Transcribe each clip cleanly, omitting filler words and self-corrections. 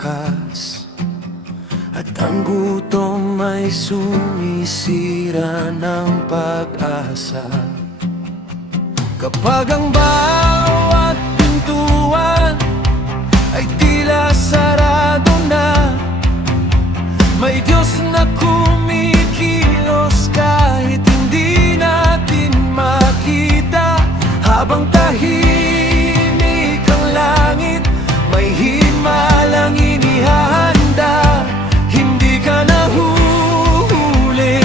wakas, at ang gutom ay sumisira ng pag-asa. Kapag ang bawat pintuan ay tila sarado na, may Diyos na kumikilos kahit hindi natin makita. Habang tahimik ang langit, may himalang inihahanda. Hindi ka nahuhuli,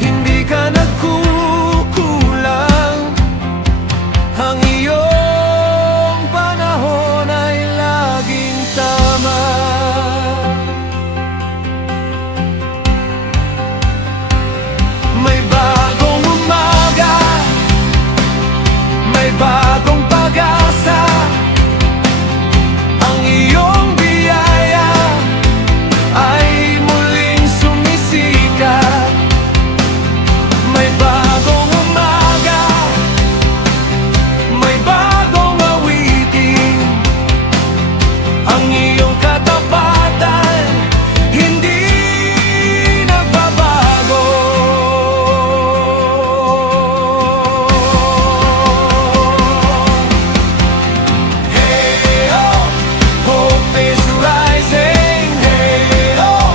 hindi ka nagkukulang. Ang iyong panahon ay laging tama. May bagong umaga, may bagong pag-asa. Ang iyong biyaya ay muling sumisikat. May bagong umaga, may bagong awitin. Ang iyong katapatan hindi nagbabago. Hey oh, hope is rising. Hey oh,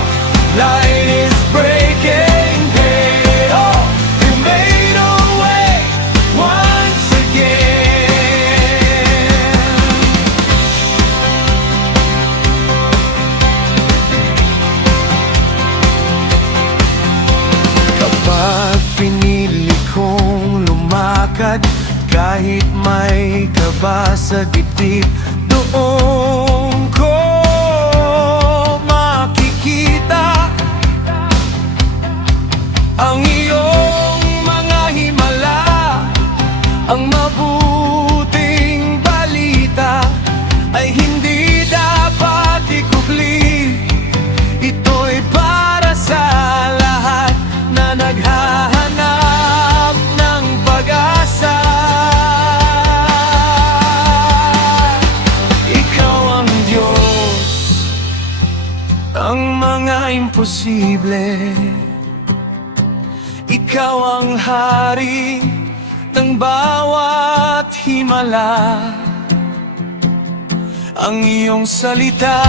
light is breaking. Hey oh, you made a way once again. Kapag pinili kong lumakad, kahit may kaba sa dibdib, doon ko makikita ang iyong mga himala, ang mabuting balita ay hindi dapat ikubli. Ito'y para sa lahat na naghahanap ng pag-asa. Ikaw ang Diyos, ang mga imposible. Ikaw ang hari ng bawat himala. Ang iyong salita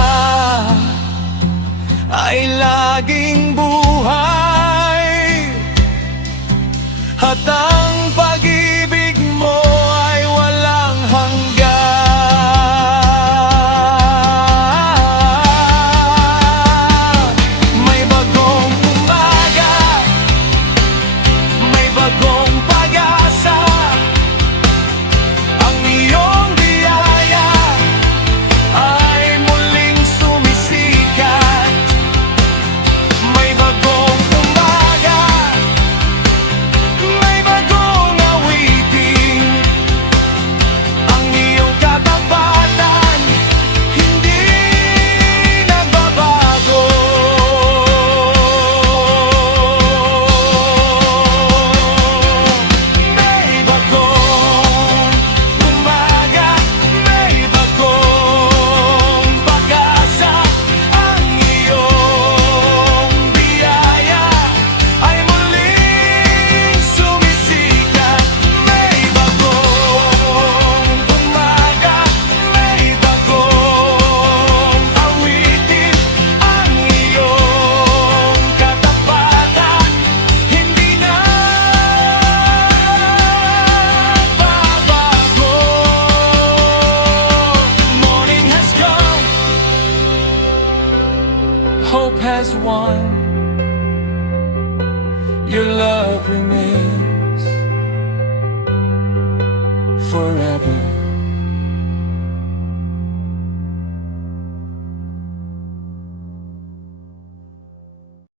ay laging buhay, at ang pag-ibig mo ay walang hanggan. May bagong umaga, may bagong pag-asa. Ang iyong biyaya ay muling sumisikat. May bagong umaga, may bagong awitin. Ang iyong katapatan hindi nagbabago. May bagong umaga, may bagong pag-asa. Ang iyong biyaya ay muling sumisikat. May bagong umaga, may bagong awitin. Ang iyong katapatan hindi nagbabago. Morning has come, hope has won. Your love remains forever.